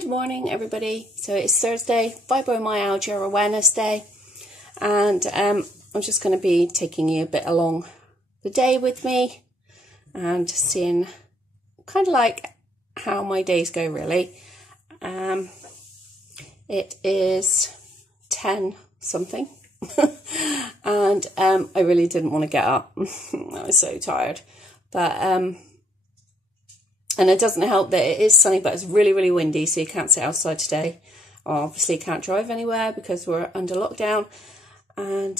Good morning, everybody. So it's Thursday, Fibromyalgia Awareness Day, and I'm just going to be taking you a bit along the day with me and seeing kind of like how my days go, really. It is 10 something and I really didn't want to get up. I was so tired, but and it doesn't help that it is sunny, but it's really, really windy, so you can't sit outside today. Obviously, can't drive anywhere because we're under lockdown. And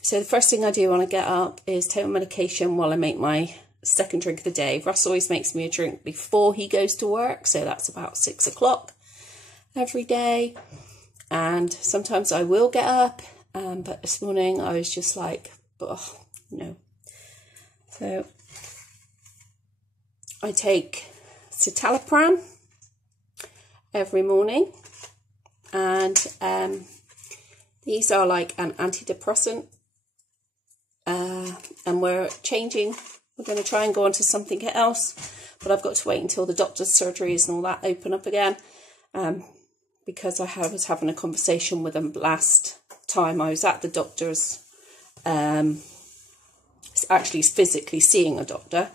so the first thing I do when I get up is take my medication while I make my second drink of the day. Russ always makes me a drink before he goes to work, so that's about 6 o'clock every day. And sometimes I will get up, but this morning I was just like, oh, no. So I take citalopram every morning, and these are like an antidepressant, and we're going to try and go on to something else, but I've got to wait until the doctor's surgeries and all that open up again, because I was having a conversation with them last time I was at the doctor's, actually physically seeing a doctor,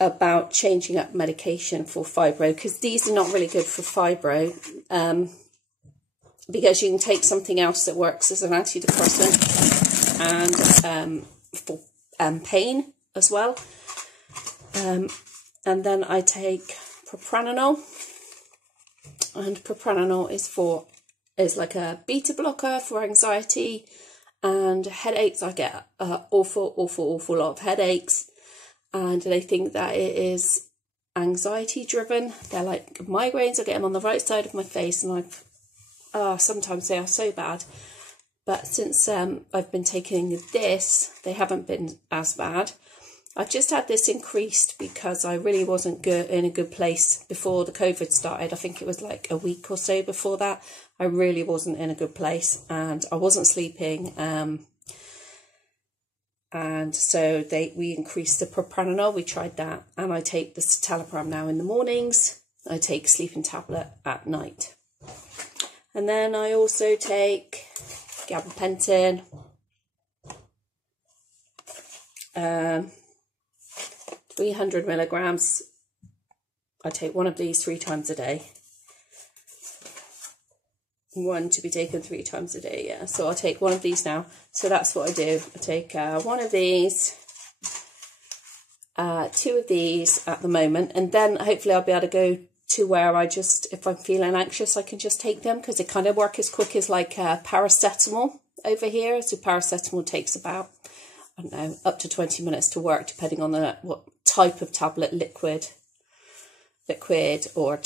about changing up medication for fibro, because these are not really good for fibro, because you can take something else that works as an antidepressant and for pain as well. And then I take propranolol, and propranolol is like a beta blocker for anxiety and headaches. I get an awful lot of headaches. And they think that it is anxiety driven. They're like migraines. I get them on the right side of my face, and sometimes they are so bad. But since I've been taking this, they haven't been as bad. I've just had this increased because I really wasn't in a good place before the COVID started. I think it was like a week or so before that. I really wasn't in a good place, and I wasn't sleeping. And so we increased the propranolol. We tried that, and I take the citalopram now in the mornings. I take a sleeping tablet at night, and then I also take gabapentin, 300 milligrams. I take one of these 3 times a day. One to be taken 3 times a day, yeah. So I'll take one of these now. So that's what I do. I take one of these, 2 of these at the moment, and then hopefully I'll be able to go to where I just, if I'm feeling anxious, I can just take them, because they kind of work as quick as like paracetamol over here. So paracetamol takes about, I don't know, up to 20 minutes to work, depending on what type of tablet, liquid or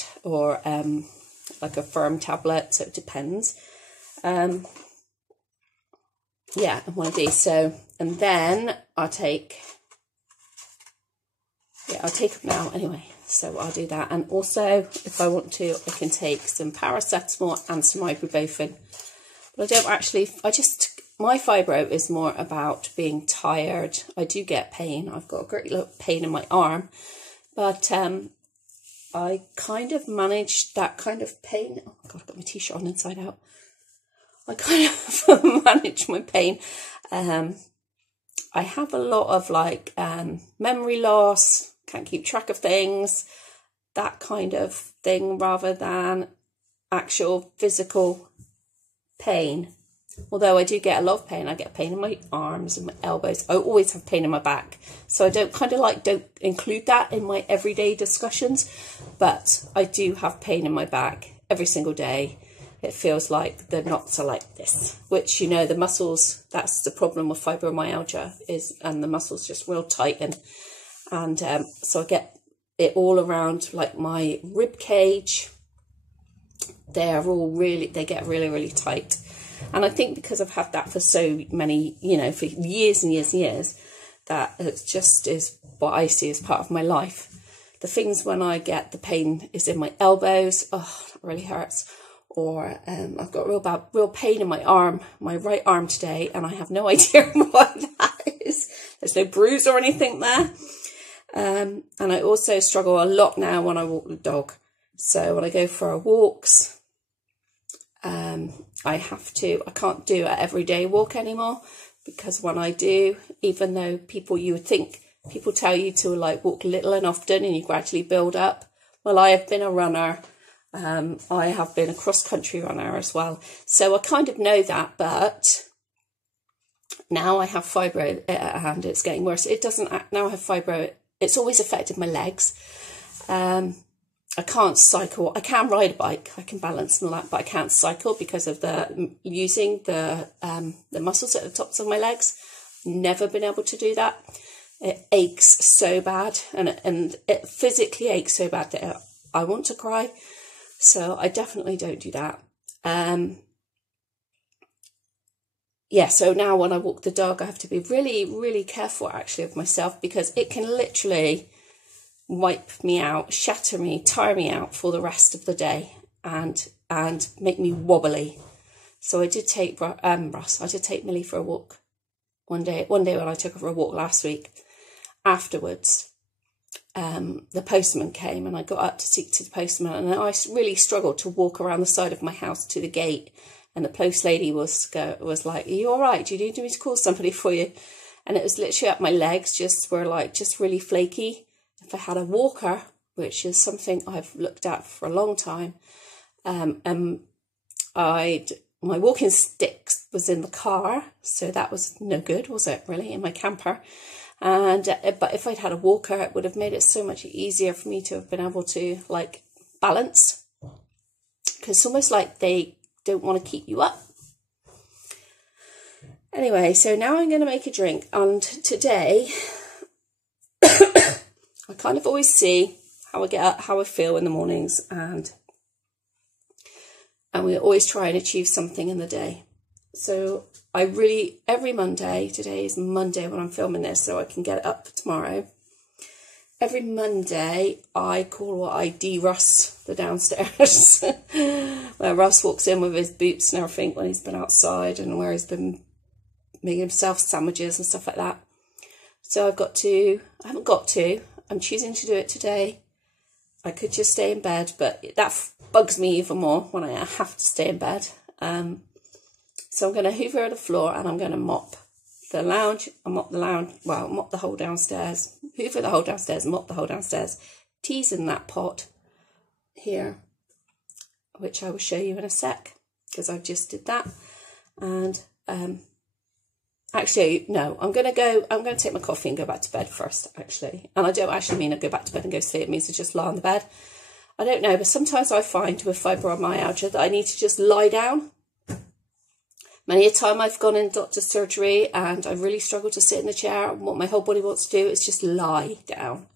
like a firm tablet, so it depends. Yeah, one of these. So, and then I'll take them now anyway. So I'll do that. And also, if I want to, I can take some paracetamol and some ibuprofen. But I don't actually, my fibro is more about being tired. I do get pain. I've got a great lot of pain in my arm, but I kind of manage that kind of pain. Oh God, I've got my t-shirt on inside out. I kind of manage my pain. I have a lot of like memory loss, can't keep track of things, that kind of thing, rather than actual physical pain. Although I do get a lot of pain. I get pain in my arms and my elbows. I always have pain in my back. So I don't include that in my everyday discussions. But I do have pain in my back every single day. It feels like the knots are like this, which, you know, the muscles, that's the problem with fibromyalgia, and the muscles just real tighten. And so I get it all around like my rib cage. They get really, really tight. And I think because I've had that for so many, you know, for years and years and years, that it just is what I see as part of my life. The things when I get the pain is in my elbows. Oh, that really hurts. Or I've got real pain in my arm, my right arm today, and I have no idea what that is. There's no bruise or anything there. And I also struggle a lot now when I walk the dog. So when I go for our walks, I can't do an everyday walk anymore, because when I do, even though you would think, people tell you to like walk little and often and you gradually build up. Well, I have been a runner. I have been a cross-country runner as well. So I kind of know that, but now I have fibro and it's getting worse. Now I have fibro. It's always affected my legs. I can't cycle. I can ride a bike. I can balance and all that, but I can't cycle because of using the muscles at the tops of my legs. Never been able to do that. It aches so bad, and it physically aches so bad that I want to cry. So I definitely don't do that. Yeah, so now when I walk the dog, I have to be really, really careful actually of myself, because it can literally wipe me out, shatter me, tire me out for the rest of the day, and make me wobbly. So I did take Millie for a walk one day when I took her for a walk last week. Afterwards, the postman came, and I got up to speak to the postman, and I really struggled to walk around the side of my house to the gate, and the post lady was like, "Are you all right? Do you need me to call somebody for you?" And it was literally up my legs, just really flaky. If I had a walker, which is something I've looked at for a long time, my walking stick was in the car, so that was no good, was it, really, in my camper? But if I'd had a walker, it would have made it so much easier for me to have been able to like balance, because it's almost like they don't want to keep you up. Anyway, so now I'm going to make a drink, and today I kind of always see how I get up, how I feel in the mornings, and we always try and achieve something in the day. So every Monday, today is Monday when I'm filming this, so I can get it up tomorrow. Every Monday, I call what I de-Russ the downstairs, where Russ walks in with his boots and everything when he's been outside, and where he's been making himself sandwiches and stuff like that. So I'm choosing to do it today. I could just stay in bed, but that bugs me even more when I have to stay in bed. So I'm going to hoover the floor, and I'm going to mop the lounge, mop the whole downstairs, hoover the whole downstairs, mop the whole downstairs. Tea's in that pot here, which I will show you in a sec, because I just did that. And actually, no, I'm going to take my coffee and go back to bed first, actually. And I don't actually mean I go back to bed and go sleep. It means I just lie on the bed. I don't know, but sometimes I find with fibromyalgia that I need to just lie down. Many a time I've gone in doctor's surgery and I really struggle to sit in the chair, and what my whole body wants to do is just lie down.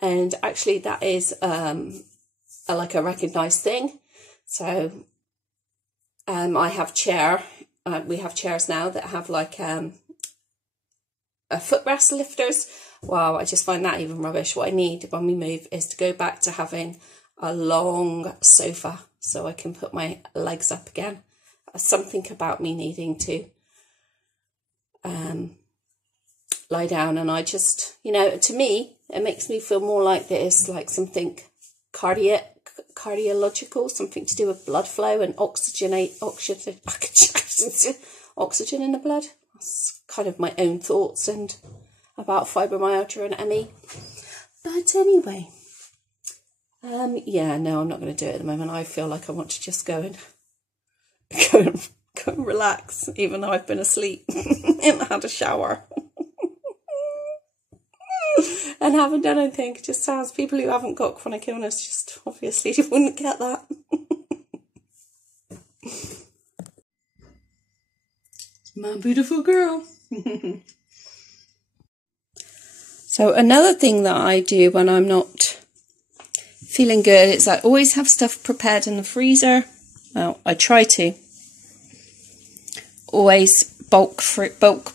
And actually that is like a recognised thing. So I have we have chairs now that have like a footrest lifters. Wow, I just find that even rubbish. What I need when we move is to go back to having a long sofa so I can put my legs up again. Something about me needing to lie down, and I just, to me, it makes me feel more like there's like something cardiological, something to do with blood flow and oxygen in the blood. That's kind of my own thoughts and about fibromyalgia and ME. But anyway, yeah, no, I'm not going to do it at the moment. I feel like I want to just go and relax, even though I've been asleep and had a shower and haven't done anything. It just sounds, people who haven't got chronic illness just obviously wouldn't get that. My beautiful girl. So another thing that I do when I'm not feeling good is I always have stuff prepared in the freezer. Well, I try to always bulk cook,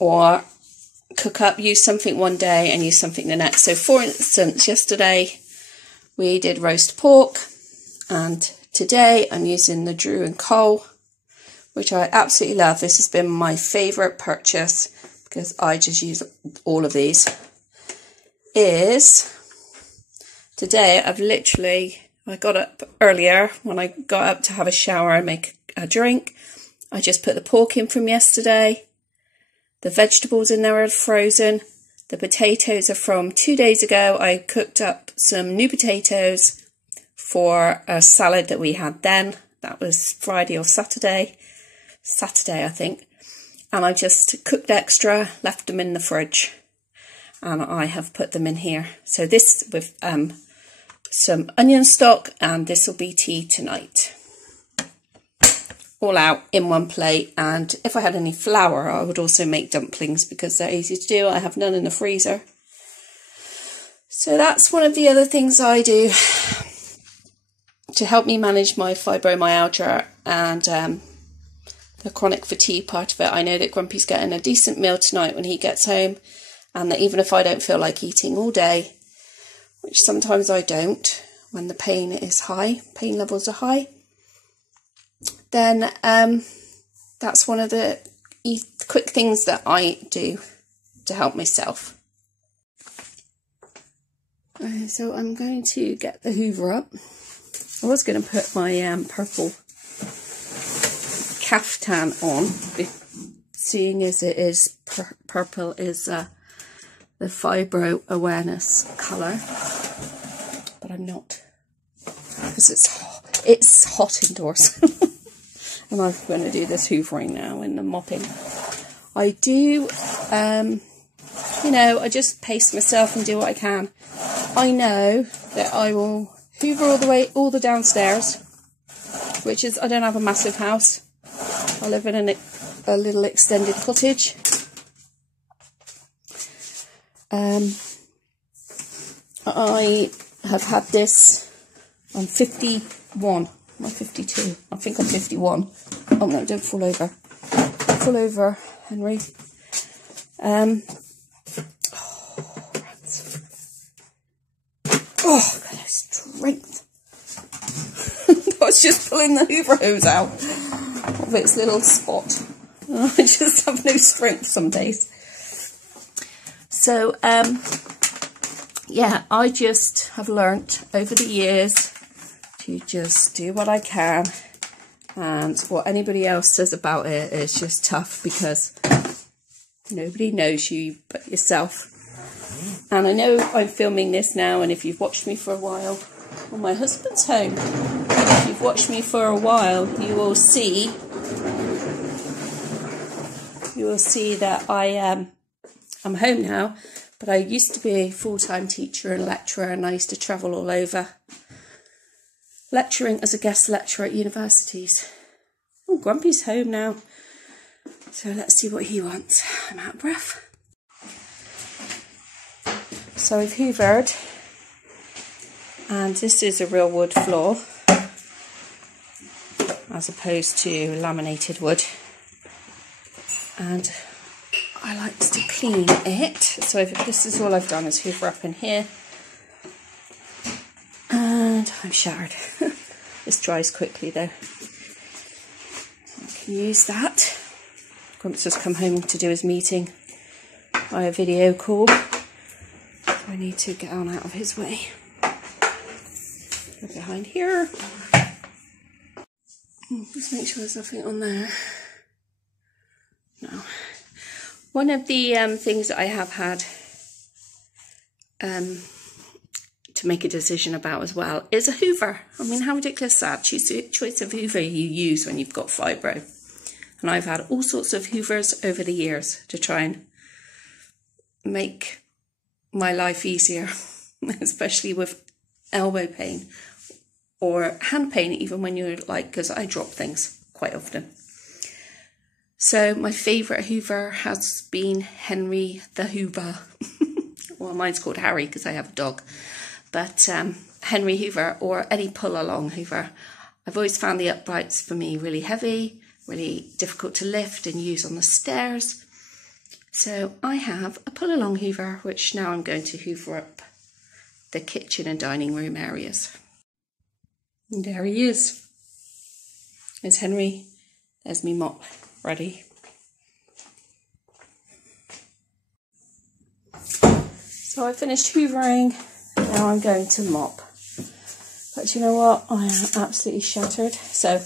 or cook up, use something one day and use something the next. So for instance, yesterday we did roast pork, and today I'm using the Drew and Cole, which I absolutely love. This has been my favourite purchase because I just use all of these. Is Today I got up earlier. When I got up to have a shower and make a drink, I just put the pork in from yesterday. The vegetables in there are frozen. The potatoes are from 2 days ago. I cooked up some new potatoes for a salad that we had then. That was Friday or Saturday. Saturday, I think. And I just cooked extra, left them in the fridge. And I have put them in here. So this with some onion stock, and this will be tea tonight. All out in one plate. And if I had any flour, I would also make dumplings because they're easy to do. I have none in the freezer. So that's one of the other things I do to help me manage my fibromyalgia and the chronic fatigue part of it. I know that Grumpy's getting a decent meal tonight when he gets home, and that even if I don't feel like eating all day, which sometimes I don't when the pain is high, pain levels are high, then that's one of the quick things that I do to help myself. So I'm going to get the Hoover up. I was going to put my purple caftan on, seeing as it is purple is the fibro awareness colour, but I'm not, because it's hot indoors. And I'm going to do this hoovering now and the mopping. I do, you know, I just pace myself and do what I can. I know that I will hoover all the downstairs, which is, I don't have a massive house. I live in a little extended cottage. I have had this, I'm 51, I'm 52, I think I'm 51. Oh no, don't fall over. Don't fall over, Henry. Oh, God, strength. I was just pulling the Hoover hose out of its little spot. I just have no strength some days. So, yeah, I just have learnt over the years to just do what I can, and what anybody else says about it is just tough, because nobody knows you but yourself. And I know I'm filming this now, and if you've watched me for a while, well, my husband's home. If you've watched me for a while, you will see that I'm home now. But I used to be a full-time teacher and lecturer, and I used to travel all over, lecturing as a guest lecturer at universities. Oh, Grumpy's home now. So let's see what he wants. I'm out of breath. So I've hoovered, and this is a real wood floor as opposed to laminated wood, and I like to clean it. So this is all I've done, is hoover up in here, and I'm showered. This dries quickly though. I can use that. Grumps has come home to do his meeting by a video call. I need to get on out of his way. Go behind here. Just make sure there's nothing on there. No. One of the things that I have had to make a decision about as well is a Hoover. I mean, how ridiculous is that? Choose the choice of Hoover you use when you've got fibro. And I've had all sorts of Hoovers over the years to try and make my life easier, especially with elbow pain or hand pain, even when you're like, because I drop things quite often. So my favourite Hoover has been Henry the Hoover. Well, mine's called Harry because I have a dog. But Henry Hoover, or any pull-along Hoover. I've always found the uprights for me really heavy, really difficult to lift and use on the stairs. So I have a pull-along Hoover, which now I'm going to hoover up the kitchen and dining room areas. And there he is. There's Henry. There's me mop ready. So I finished hoovering, and now I'm going to mop. But you know what? I am absolutely shattered. So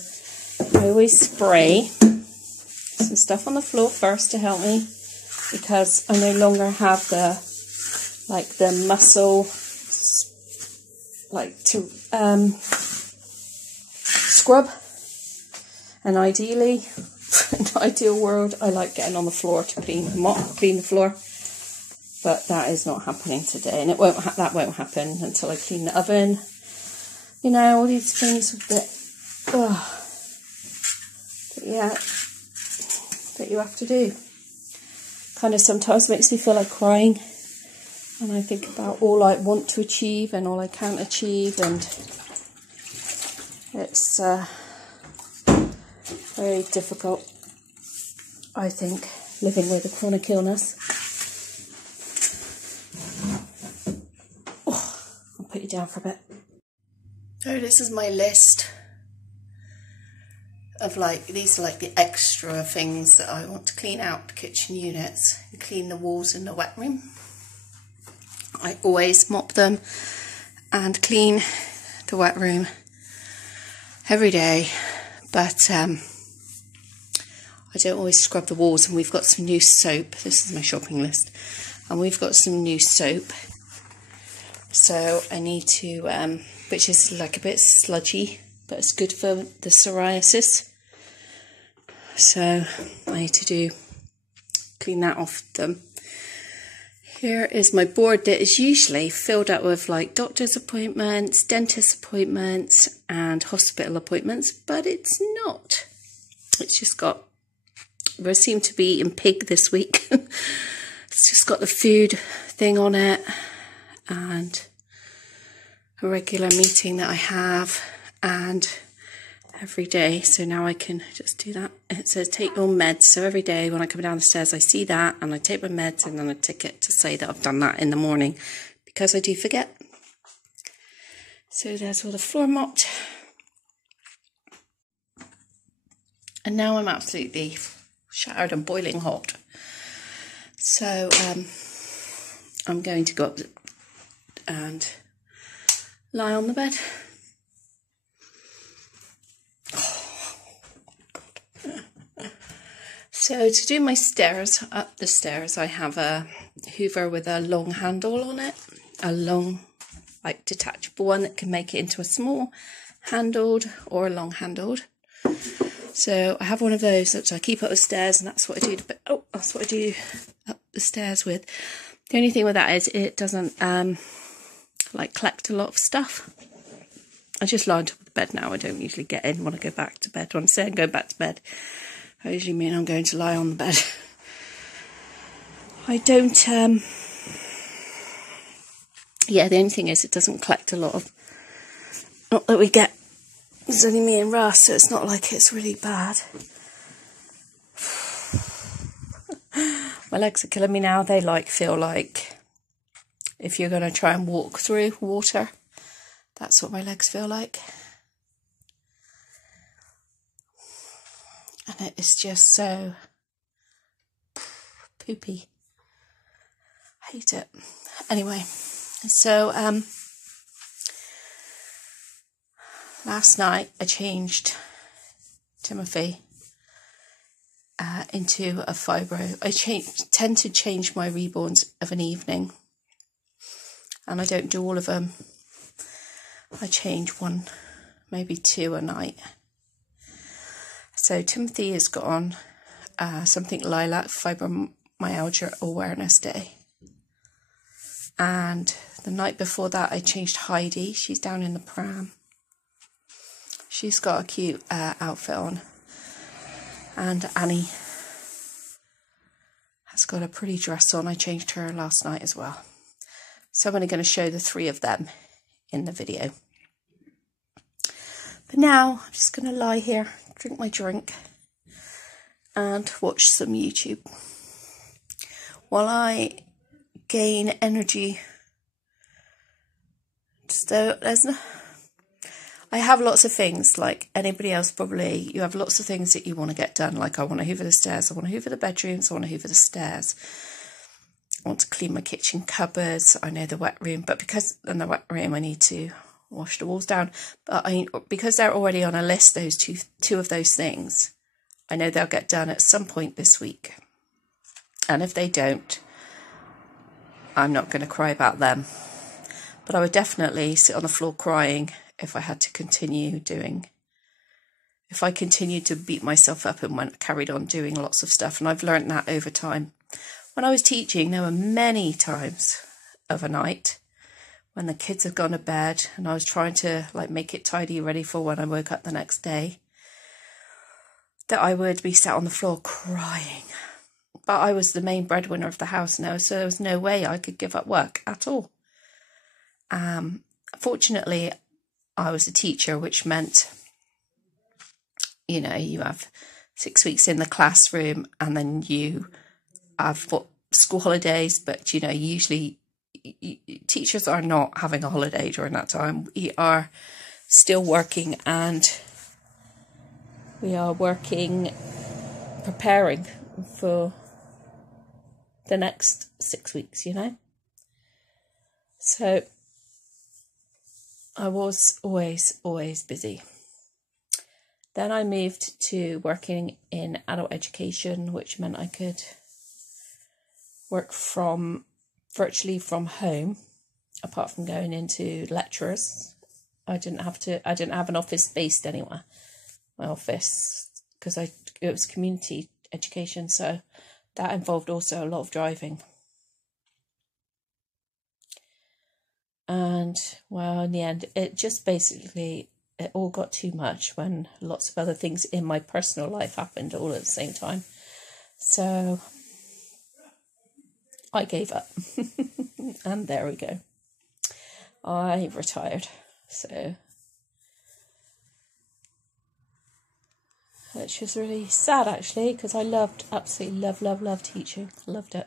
I always spray some stuff on the floor first to help me, because I no longer have the muscle to scrub. And ideally, in an ideal world, I like getting on the floor to clean the floor. But that is not happening today, and that won't happen until I clean the oven. You know, all these things that you have to do. Kind of sometimes makes me feel like crying, and I think about all I want to achieve and all I can't achieve, and it's very difficult, I think, living with a chronic illness. I'll put you down for a bit. So this is my list of these are the extra things that I want to clean out the kitchen units and clean the walls in the wet room. I always mop them and clean the wet room every day, but I don't always scrub the walls, and we've got some new soap. This is my shopping list, and we've got some new soap, so I need to which is a bit sludgy, but it's good for the psoriasis. So I need to clean that off them. Here is my board that is usually filled up with doctor's appointments, dentist appointments, and hospital appointments, but it's not. It's just got, we seem to be in pig this week. It's just got the food thing on it, and a regular meeting that I have, and every day. So now I can just do that. It says take your meds. So every day when I come down the stairs, I see that, and I take my meds, and then I tick it to say that I've done that in the morning, because I do forget. So there's all the floor mopped. And now I'm absolutely shattered and boiling hot. So I'm going to go up and lie on the bed. So to do my stairs, up the stairs, I have a Hoover with a long handle on it. A long, detachable one that can make it into a small handled or a long handled. So I have one of those that I keep up the stairs, and that's what I do. That's what I do up the stairs with. The only thing with that is it doesn't collect a lot of stuff. I just lie on top of the bed now. I don't usually get in when I go back to bed. When I say I'm going back to bed, I usually mean I'm going to lie on the bed. I don't, the only thing is it doesn't collect a lot of, not that we get, it's only me and Russ, so it's not like it's really bad. My legs are killing me now. They feel like if you're going to try and walk through water, that's what my legs feel like. And it is just so poopy. I hate it. Anyway, so last night I changed Timothy into a fibro. I tend to change my reborns of an evening, and I don't do all of them. I change one, maybe two a night. So Timothy has got on something lilac, Fibromyalgia Awareness Day. And the night before that I changed Heidi. She's down in the pram. She's got a cute outfit on. And Annie has got a pretty dress on. I changed her last night as well. So I'm only going to show the three of them in the video. But now I'm just going to lie here, drink my drink, and watch some YouTube while I gain energy. So I have lots of things, like anybody else probably. You have lots of things that you want to get done. Like I want to hoover the stairs, I want to hoover the bedrooms, I want to hoover the stairs. want to clean my kitchen cupboards. I know the wet room, but because in the wet room I need to wash the walls down. But because they're already on a list, those two of those things, I know they'll get done at some point this week. And if they don't, I'm not going to cry about them. But I would definitely sit on the floor crying if I had to continue doing, if I continued to beat myself up and carried on doing lots of stuff. And I've learned that over time. When I was teaching, there were many times of a night when the kids had gone to bed and I was trying to like make it tidy, ready for when I woke up the next day, that I would be sat on the floor crying. But I was the main breadwinner of the house now, so there was no way I could give up work at all. Fortunately, I was a teacher, which meant, you know, you have 6 weeks in the classroom and then you have school holidays, but, you know, usually teachers are not having a holiday during that time. We are still working, and we are working, preparing for the next 6 weeks, you know. So I was always busy. Then I moved to working in adult education, which meant I could work virtually from home, apart from going into lectures. I didn't have an office based anywhere. My office, because it was community education, so that involved also a lot of driving. And well, in the end, it all got too much when lots of other things in my personal life happened all at the same time. So I gave up. And there we go. I retired. So which was really sad, actually, because I absolutely loved teaching. Loved it.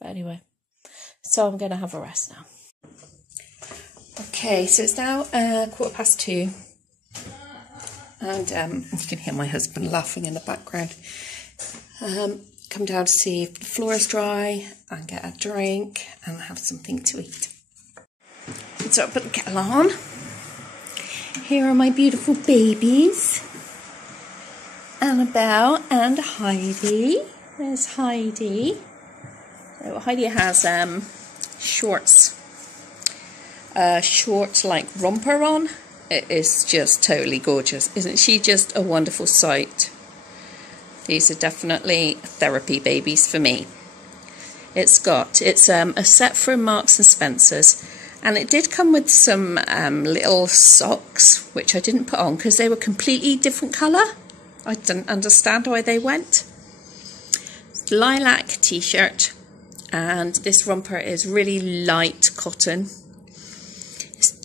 But anyway, so I'm going to have a rest now. Okay, so it's now 2:15, and you can hear my husband laughing in the background. Come down to see if the floor is dry and get a drink and have something to eat. So I put the kettle on. Here are my beautiful babies, Annabelle and Heidi. There's Heidi. So Heidi has shorts. Short like romper on. It is just totally gorgeous. Isn't she just a wonderful sight? These are definitely therapy babies for me. It's a set from Marks and Spencer's, and it did come with some little socks, which I didn't put on because they were completely different colour. I didn't understand why they went. Lilac t-shirt, and this romper is really light cotton.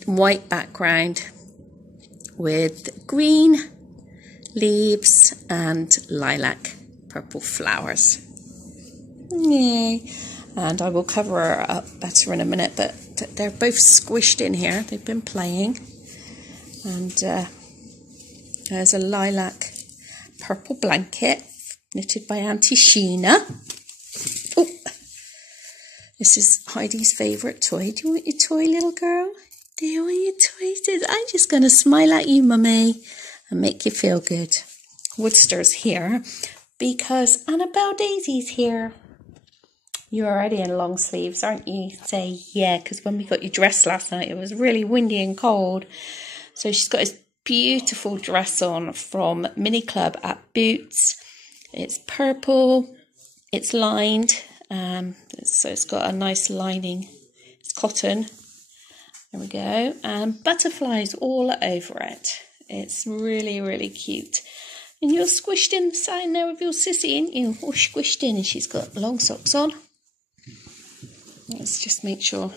White background with green leaves and lilac purple flowers. Yay. And I will cover her up better in a minute, but they're both squished in here. They've been playing. And there's a lilac purple blanket knitted by Auntie Sheena. Oh, this is Heidi's favourite toy. Do you want your toy, little girl? Do you want your toys? I'm just going to smile at you, Mummy, and make you feel good. Woodster's here because Annabelle Daisy's here. You're already in long sleeves, aren't you? Say yeah, because when we got your dress last night, it was really windy and cold. So she's got this beautiful dress on from Mini Club at Boots. It's purple. It's lined. So it's got a nice lining. It's cotton. There we go, and butterflies all over it. It's really, really cute. And you're squished inside there with your sissy, ain't you? All squished in, and she's got long socks on. Let's just make sure.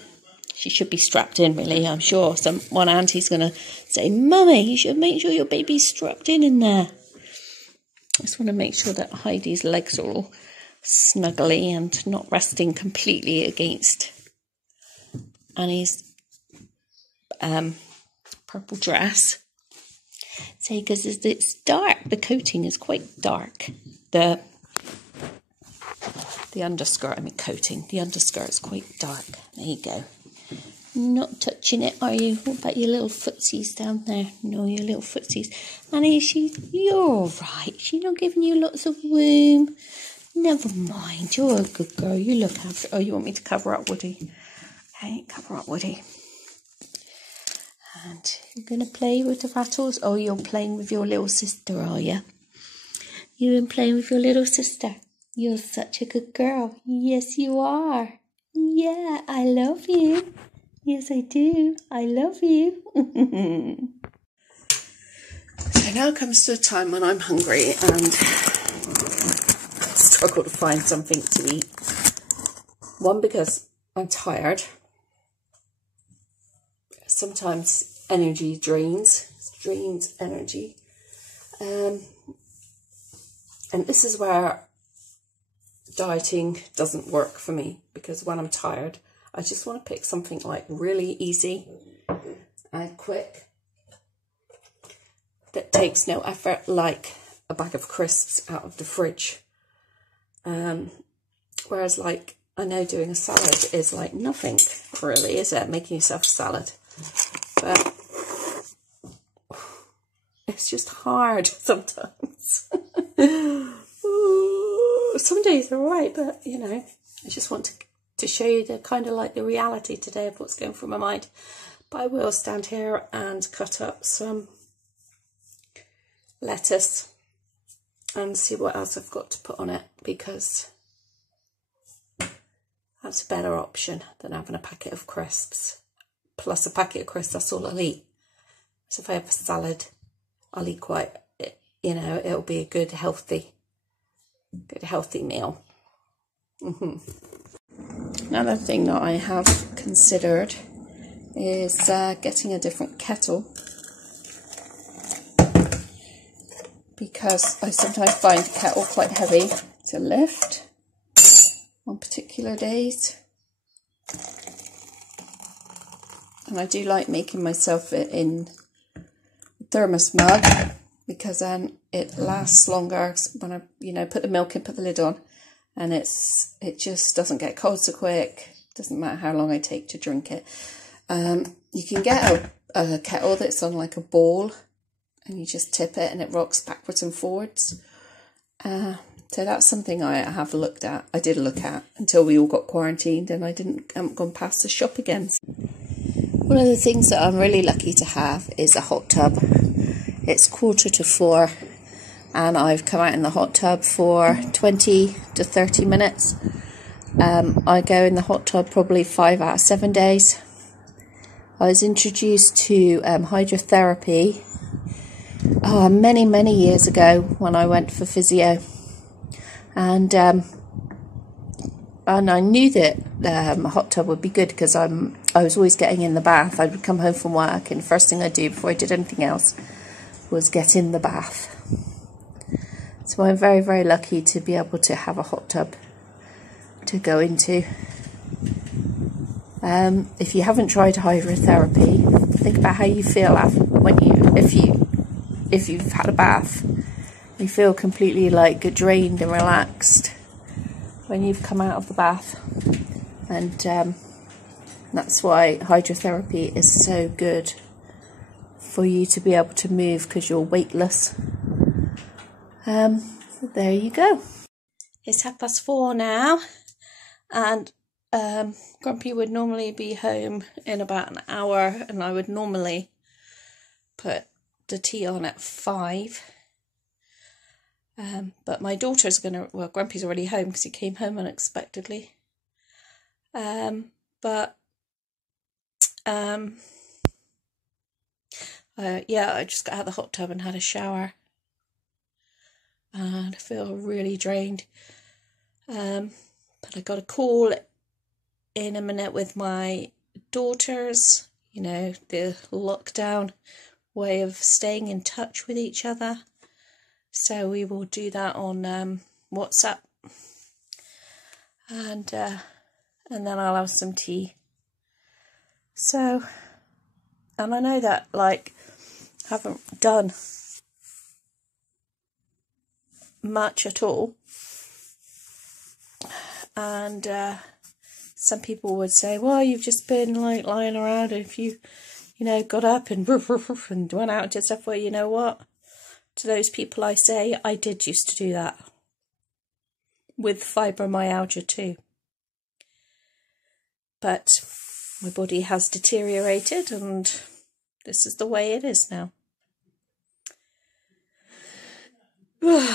She should be strapped in, really, I'm sure. One auntie's going to say, Mummy, you should make sure your baby's strapped in there. I just want to make sure that Heidi's legs are all snuggly and not resting completely against Annie's purple dress. Say, because it's dark, the coating is quite dark. The the underskirt, coating. The underskirt is quite dark. There you go. Not touching it, are you? What about your little footsies down there? No, your little footsies. Annie, you're all right. She's not giving you lots of womb. Never mind. You're a good girl. You look after. Oh, you want me to cover up Woody? Okay, cover up Woody. And you're going to play with the rattles? Oh, you're playing with your little sister, are you? You've been playing with your little sister. You're such a good girl. Yes, you are. Yeah, I love you. Yes, I do. I love you. So now comes the time when I'm hungry and struggle to find something to eat. One, because I'm tired. Sometimes energy drains energy. And this is where dieting doesn't work for me, because when I'm tired, I just want to pick something like really easy and quick that takes no effort, like a bag of crisps out of the fridge. Whereas, like, I know doing a salad is like nothing really, is it? Making yourself a salad. But it's just hard sometimes. Some days are alright, but you know, I just want to show you the kind of like the reality today of what's going through my mind. But I will stand here and cut up some lettuce and see what else I've got to put on it, because that's a better option than having a packet of crisps. Plus a packet of crisps, that's all I'll eat. So if I have a salad, I'll eat quite, you know, it'll be a good healthy meal. Another thing that I have considered is getting a different kettle, because I sometimes find the kettle quite heavy to lift on particular days. And I do like making myself it in a thermos mug, because then it lasts longer when I, you know, put the milk in, put the lid on, and it just doesn't get cold so quick. Doesn't matter how long I take to drink it. You can get a kettle that's on like a ball, and you just tip it and it rocks backwards and forwards. So that's something I have looked at. I did look at until we all got quarantined, and I haven't gone past the shop again. One of the things that I'm really lucky to have is a hot tub. It's 3:45 and I've come out in the hot tub for 20 to 30 minutes. I go in the hot tub probably 5 out of 7 days. I was introduced to hydrotherapy many years ago when I went for physio, and I knew that a hot tub would be good, because I was always getting in the bath. I would come home from work, and the first thing I'd do before I did anything else was get in the bath. So I'm very, very lucky to be able to have a hot tub to go into. If you haven't tried hydrotherapy, think about how you feel if you've had a bath. You feel completely like drained and relaxed when you've come out of the bath, and that's why hydrotherapy is so good for you to be able to move, because you're weightless. So there you go. It's 4:30 now, and Grumpy would normally be home in about an hour, and I would normally put the tea on at 5. But my daughter's Grumpy's already home because he came home unexpectedly. Yeah, I just got out of the hot tub and had a shower, and I feel really drained. But I got a call in a minute with my daughters, you know, the lockdown way of staying in touch with each other. So we will do that on WhatsApp, and then I'll have some tea. So, and I know that, like, I haven't done much at all And some people would say, well, you've just been like lying around. If you know, got up and and went out and did stuff. Well, you know what? To those people I say, I did used to do that. With fibromyalgia too. But my body has deteriorated and this is the way it is now. What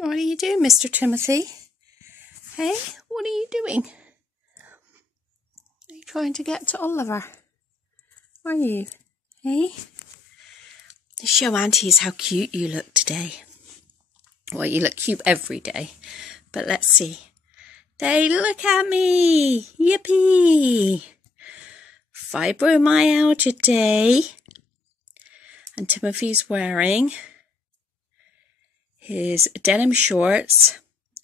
are you doing, Mr. Timothy? Hey, what are you doing? Are you trying to get to Oliver? Are you? Hey? Show aunties how cute you look today. Well, you look cute every day. But let's see. They look at me. Yippee. Fibromyalgia day. And Timothy's wearing his denim shorts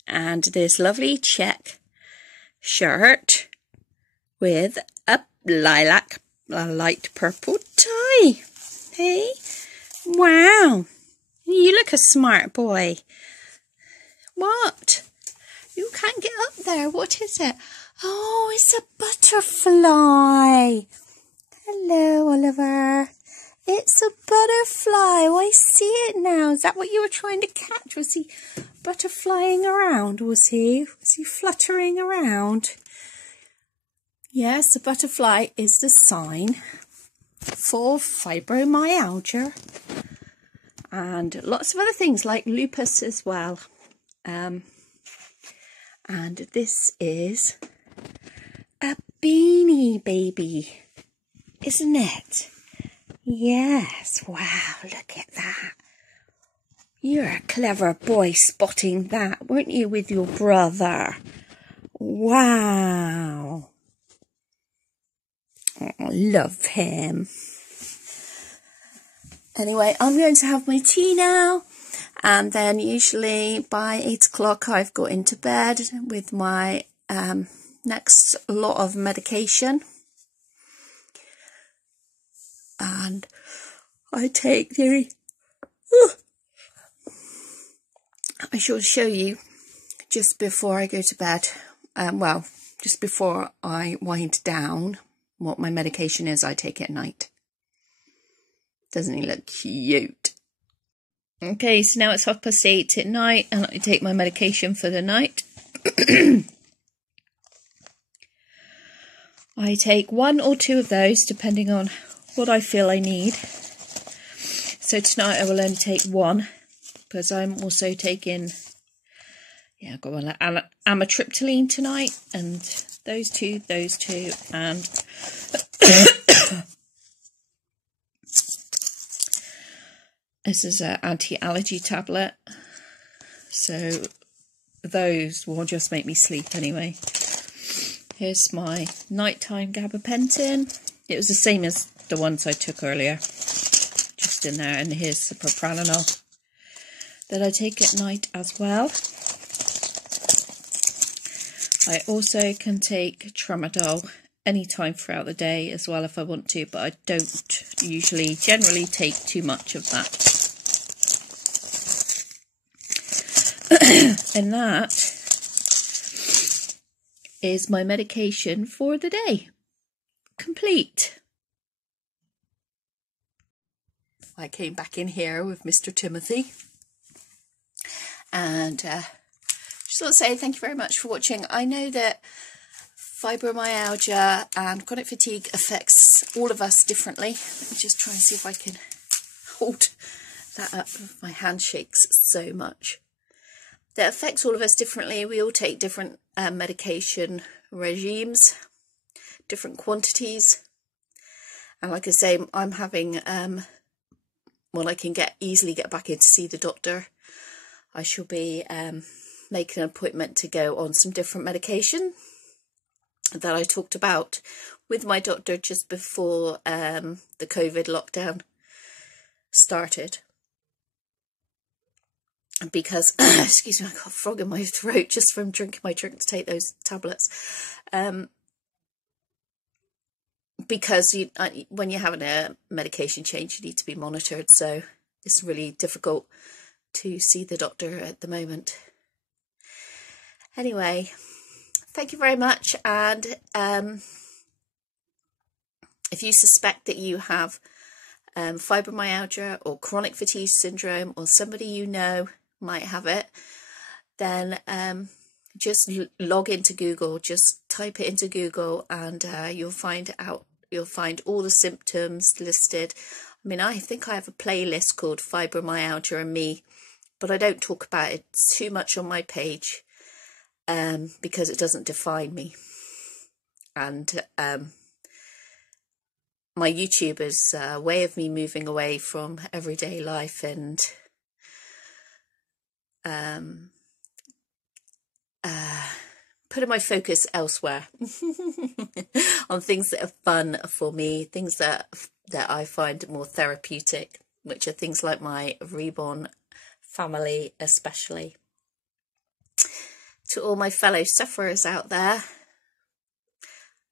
and this lovely check shirt with a light purple tie. Hey? Wow. You look a smart boy. What? You can't get up there. What is it? Oh, it's a butterfly. Hello, Oliver. It's a butterfly. Oh, I see it now. Is that what you were trying to catch? Was he butterflying around? Was he fluttering around? Yes, the butterfly is the sign for fibromyalgia and lots of other things like lupus as well. And this is a beanie baby, isn't it? Yes, wow, look at that. You're a clever boy spotting that, weren't you, with your brother? Wow. Oh, I love him. Anyway, I'm going to have my tea now. And then usually by 8 o'clock I've got into bed with my next lot of medication. And I take the... I shall show you just before I go to bed. Well, just before I wind down what my medication is I take at night. Doesn't he look cute? Okay, so now it's 8:30 at night and I take my medication for the night. I take 1 or 2 of those depending on what I feel I need. So tonight I will only take 1 because I'm also taking, yeah, I've got one amitriptyline tonight and those two, and this is an anti-allergy tablet. So those will just make me sleep anyway. Here's my nighttime gabapentin. It was the same as the ones I took earlier, just in there. And here's the propranolol that I take at night as well. I also can take tramadol anytime throughout the day as well if I want to, but I don't generally take too much of that. And that is my medication for the day. Complete. I came back in here with Mr. Timothy. And just want to say thank you very much for watching. I know that fibromyalgia and chronic fatigue affects all of us differently. Let me just try and see if I can hold that up. My hand shakes so much. That affects all of us differently. We all take different medication regimes, different quantities. And like I say, I'm having, well, I can easily get back in to see the doctor. I shall be making an appointment to go on some different medication that I talked about with my doctor just before the COVID lockdown started. Because, excuse me, I got a frog in my throat just from drinking my drink to take those tablets. Because when you're having a medication change, you need to be monitored. So it's really difficult to see the doctor at the moment. Anyway, thank you very much. And if you suspect that you have fibromyalgia or chronic fatigue syndrome, or somebody you know might have it, then just log into Google, just type it into Google, and you'll find all the symptoms listed. I mean, I think I have a playlist called Fibromyalgia and Me, but I don't talk about it too much on my page because it doesn't define me. And my YouTube is a way of me moving away from everyday life and putting my focus elsewhere on things that are fun for me, things that I find more therapeutic, which are things like my REBORN family especially. To all my fellow sufferers out there,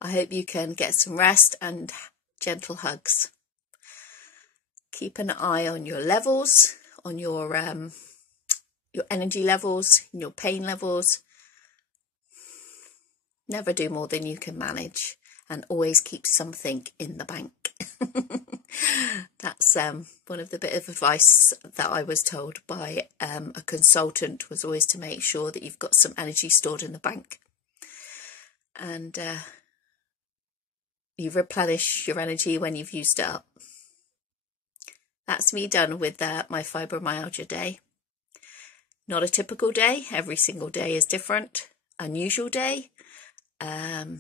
I hope you can get some rest and gentle hugs. Keep an eye on your levels, on your energy levels, your pain levels. Never do more than you can manage, and always keep something in the bank. That's one of the bit of advice that I was told by a consultant, was always to make sure that you've got some energy stored in the bank, and you replenish your energy when you've used it up. That's me done with my fibromyalgia day. Not a typical day. Every single day is different. Unusual day. But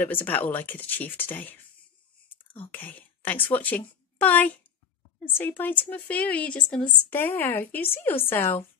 it was about all I could achieve today. Okay, thanks for watching. Bye. And say bye to my fairy. You're just going to stare. You see yourself.